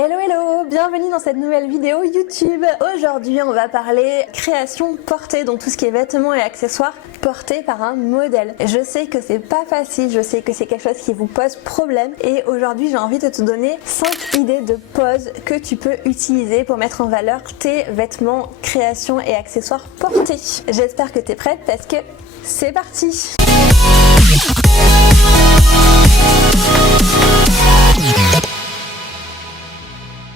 Hello hello, bienvenue dans cette nouvelle vidéo YouTube. Aujourd'hui on va parler création portée, donc tout ce qui est vêtements et accessoires portés par un modèle. Je sais que c'est pas facile, je sais que c'est quelque chose qui vous pose problème et aujourd'hui j'ai envie de te donner 5 idées de poses que tu peux utiliser pour mettre en valeur tes vêtements, créations et accessoires portés. J'espère que tu es prête parce que c'est parti.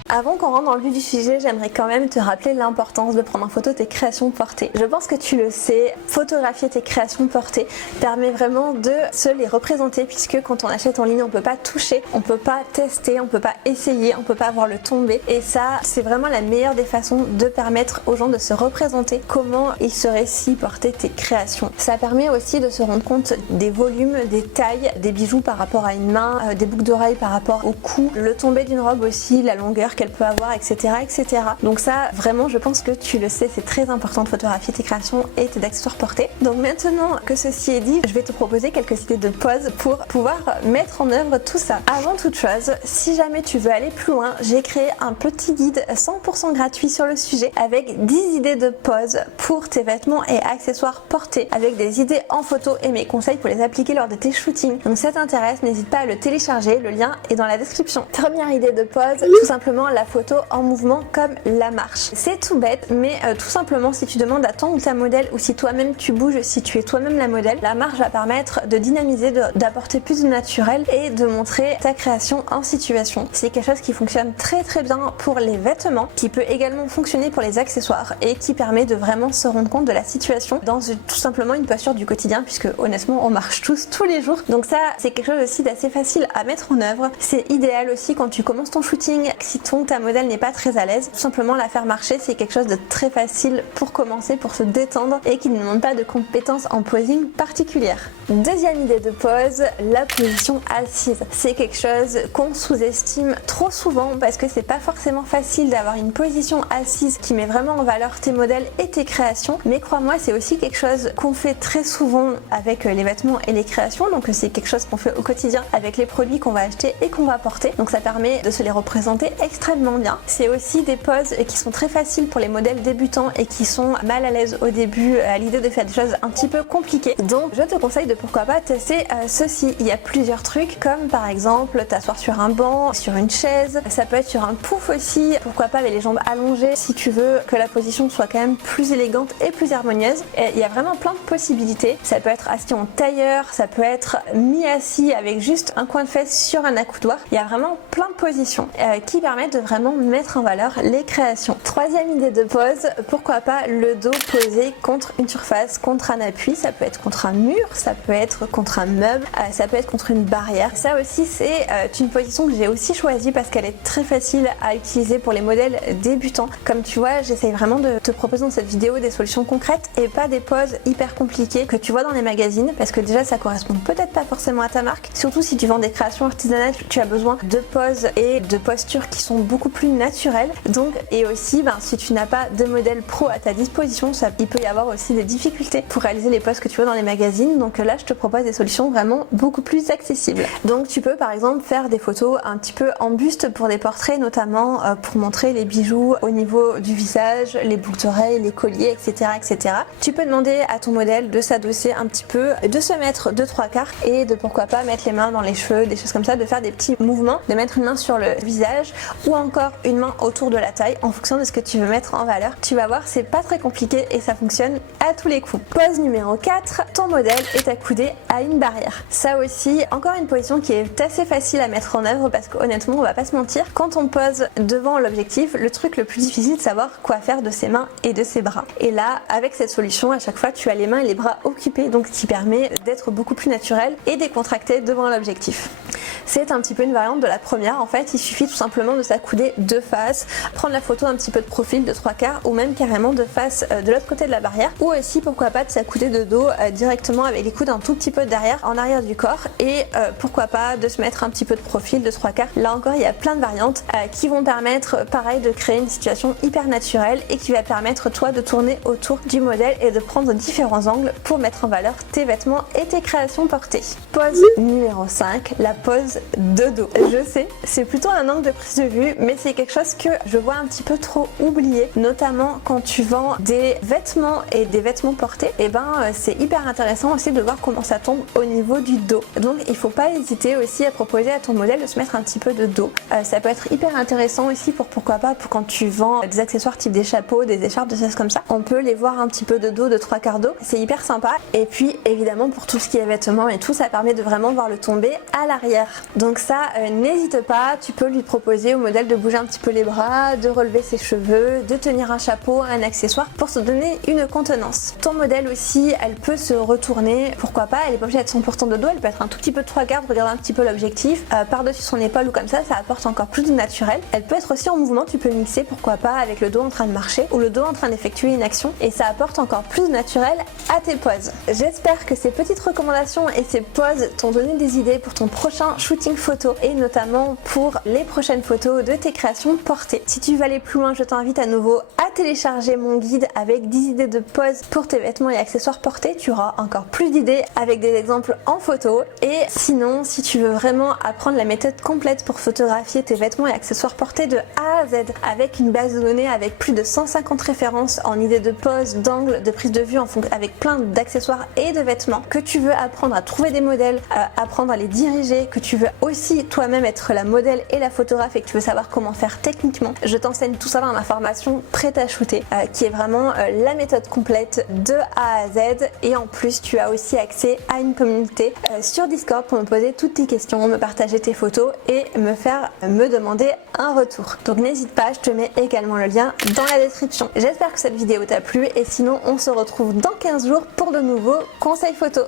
Avant qu'on rentre dans le vif du sujet, j'aimerais quand même te rappeler l'importance de prendre en photo tes créations portées. Je pense que tu le sais, photographier tes créations portées permet vraiment de se les représenter puisque quand on achète en ligne, on peut pas toucher, on peut pas tester, on peut pas essayer, on peut pas voir le tomber. Et ça, c'est vraiment la meilleure des façons de permettre aux gens de se représenter comment ils seraient si portaient tes créations. Ça permet aussi de se rendre compte des volumes, des tailles, des bijoux par rapport à une main, des boucles d'oreilles par rapport au cou, le tomber d'une robe aussi, la longueur qu'elle peut avoir, etc., etc. Donc ça, vraiment, je pense que tu le sais, c'est très important de photographier tes créations et tes accessoires portés. Donc maintenant que ceci est dit, je vais te proposer quelques idées de poses pour pouvoir mettre en œuvre tout ça. Avant toute chose, si jamais tu veux aller plus loin, j'ai créé un petit guide 100% gratuit sur le sujet avec 10 idées de poses pour tes vêtements et accessoires portés, avec des idées en photo et mes conseils pour les appliquer lors de tes shootings. Donc si ça t'intéresse, n'hésite pas à le télécharger, le lien est dans la description. Première idée de pose, tout simplement la photo en mouvement comme la marche. C'est tout bête, mais tout simplement si tu demandes à ton ou ta modèle ou si toi-même tu bouges, si tu es toi-même la modèle, la marche va permettre de dynamiser, d'apporter plus de naturel et de montrer ta création en situation. C'est quelque chose qui fonctionne très très bien pour les vêtements, qui peut également fonctionner pour les accessoires et qui permet de vraiment se rendre compte de la situation dans tout simplement une posture du quotidien puisque honnêtement on marche tous les jours. Donc ça c'est quelque chose aussi d'assez facile à mettre en œuvre. C'est idéal aussi quand tu commences ton shooting, si ta modèle n'est pas très à l'aise, tout simplement la faire marcher, c'est quelque chose de très facile pour commencer, pour se détendre et qui ne demande pas de compétences en posing particulières. Deuxième idée de pose, la position assise. C'est quelque chose qu'on sous-estime trop souvent parce que c'est pas forcément facile d'avoir une position assise qui met vraiment en valeur tes modèles et tes créations, mais crois-moi, c'est aussi quelque chose qu'on fait très souvent avec les vêtements et les créations, donc c'est quelque chose qu'on fait au quotidien avec les produits qu'on va acheter et qu'on va porter, donc ça permet de se les représenter extrêmement bien. C'est aussi des poses qui sont très faciles pour les modèles débutants et qui sont mal à l'aise au début à l'idée de faire des choses un petit peu compliquées. Donc je te conseille de pourquoi pas tester ceci. Il y a plusieurs trucs comme par exemple t'asseoir sur un banc, sur une chaise, ça peut être sur un pouf aussi, pourquoi pas avec les jambes allongées si tu veux que la position soit quand même plus élégante et plus harmonieuse. Et il y a vraiment plein de possibilités. Ça peut être assis en tailleur, ça peut être mi-assis avec juste un coin de fesse sur un accoudoir. Il y a vraiment plein de positions qui permettent de vraiment mettre en valeur les créations. Troisième idée de pose, pourquoi pas le dos posé contre une surface, contre un appui, ça peut être contre un mur, ça peut être contre un meuble, ça peut être contre une barrière. Ça aussi c'est une position que j'ai aussi choisie parce qu'elle est très facile à utiliser pour les modèles débutants. Comme tu vois, j'essaye vraiment de te proposer dans cette vidéo des solutions concrètes et pas des poses hyper compliquées que tu vois dans les magazines parce que déjà ça correspond peut-être pas forcément à ta marque. Surtout si tu vends des créations artisanales, tu as besoin de poses et de postures qui sont beaucoup plus naturel. Donc, et aussi, si tu n'as pas de modèle pro à ta disposition, il peut y avoir aussi des difficultés pour réaliser les poses que tu vois dans les magazines. Donc là, je te propose des solutions vraiment beaucoup plus accessibles. Donc, tu peux par exemple faire des photos un petit peu en buste pour des portraits, notamment pour montrer les bijoux au niveau du visage, les boucles d'oreilles, les colliers, etc., etc. Tu peux demander à ton modèle de s'adosser un petit peu, de se mettre de 3/4 et de pourquoi pas mettre les mains dans les cheveux, des choses comme ça, de faire des petits mouvements, de mettre une main sur le visage ou encore une main autour de la taille en fonction de ce que tu veux mettre en valeur. Tu vas voir, c'est pas très compliqué et ça fonctionne à tous les coups. Pose numéro 4, ton modèle est accoudé à une barrière. Ça aussi, encore une position qui est assez facile à mettre en œuvre parce qu'honnêtement, on va pas se mentir, quand on pose devant l'objectif, le truc le plus difficile, c'est de savoir quoi faire de ses mains et de ses bras. Et là, avec cette solution, à chaque fois, tu as les mains et les bras occupés, donc ce qui permet d'être beaucoup plus naturel et décontracté devant l'objectif. C'est un petit peu une variante de la première. En fait, il suffit tout simplement de s'accouder de face, prendre la photo un petit peu de profil de 3/4 ou même carrément de face de l'autre côté de la barrière, ou aussi pourquoi pas de s'accouder de dos directement avec les coudes un tout petit peu derrière, en arrière du corps, et pourquoi pas de se mettre un petit peu de profil de 3/4. Là encore, il y a plein de variantes qui vont permettre pareil de créer une situation hyper naturelle et qui va permettre toi de tourner autour du modèle et de prendre différents angles pour mettre en valeur tes vêtements et tes créations portées. Pose numéro 5, la pose pose de dos. Je sais, c'est plutôt un angle de prise de vue, mais c'est quelque chose que je vois un petit peu trop oublié, notamment quand tu vends des vêtements et des vêtements portés. Et c'est hyper intéressant aussi de voir comment ça tombe au niveau du dos. Donc il faut pas hésiter aussi à proposer à ton modèle de se mettre un petit peu de dos. Ça peut être hyper intéressant aussi pour pourquoi pas pour quand tu vends des accessoires type des chapeaux, des écharpes, des choses comme ça. On peut les voir un petit peu de dos, de 3/4 dos. C'est hyper sympa. Et puis évidemment pour tout ce qui est vêtements et tout, ça permet de vraiment voir le tomber à l'arrière. Donc ça, n'hésite pas, tu peux lui proposer au modèle de bouger un petit peu les bras, de relever ses cheveux, de tenir un chapeau, un accessoire pour se donner une contenance. Ton modèle aussi, elle peut se retourner, pourquoi pas, elle est pas obligée d'être 100% de dos, elle peut être un tout petit peu de 3/4, regarder un petit peu l'objectif, par-dessus son épaule ou comme ça apporte encore plus de naturel. Elle peut être aussi en mouvement, tu peux mixer, pourquoi pas, avec le dos en train de marcher ou le dos en train d'effectuer une action et ça apporte encore plus de naturel à tes poses. J'espère que ces petites recommandations et ces poses t'ont donné des idées pour ton prochain shooting photo et notamment pour les prochaines photos de tes créations portées. Si tu veux aller plus loin, je t'invite à nouveau à télécharger mon guide avec 10 idées de poses pour tes vêtements et accessoires portés. Tu auras encore plus d'idées avec des exemples en photo. Et sinon, si tu veux vraiment apprendre la méthode complète pour photographier tes vêtements et accessoires portés de A à Z avec une base de données avec plus de 150 références en idées de poses, d'angles, de prise de vue avec plein d'accessoires et de vêtements, que tu veux apprendre à trouver des modèles, apprendre à les diriger, que tu veux aussi toi-même être la modèle et la photographe et que tu veux savoir comment faire techniquement, je t'enseigne tout ça dans ma formation Prête à shooter qui est vraiment la méthode complète de A à Z. Et en plus tu as aussi accès à une communauté sur Discord pour me poser toutes tes questions, me partager tes photos et me demander un retour. Donc n'hésite pas, je te mets également le lien dans la description. J'espère que cette vidéo t'a plu et sinon on se retrouve dans 15 jours pour de nouveaux conseils photos.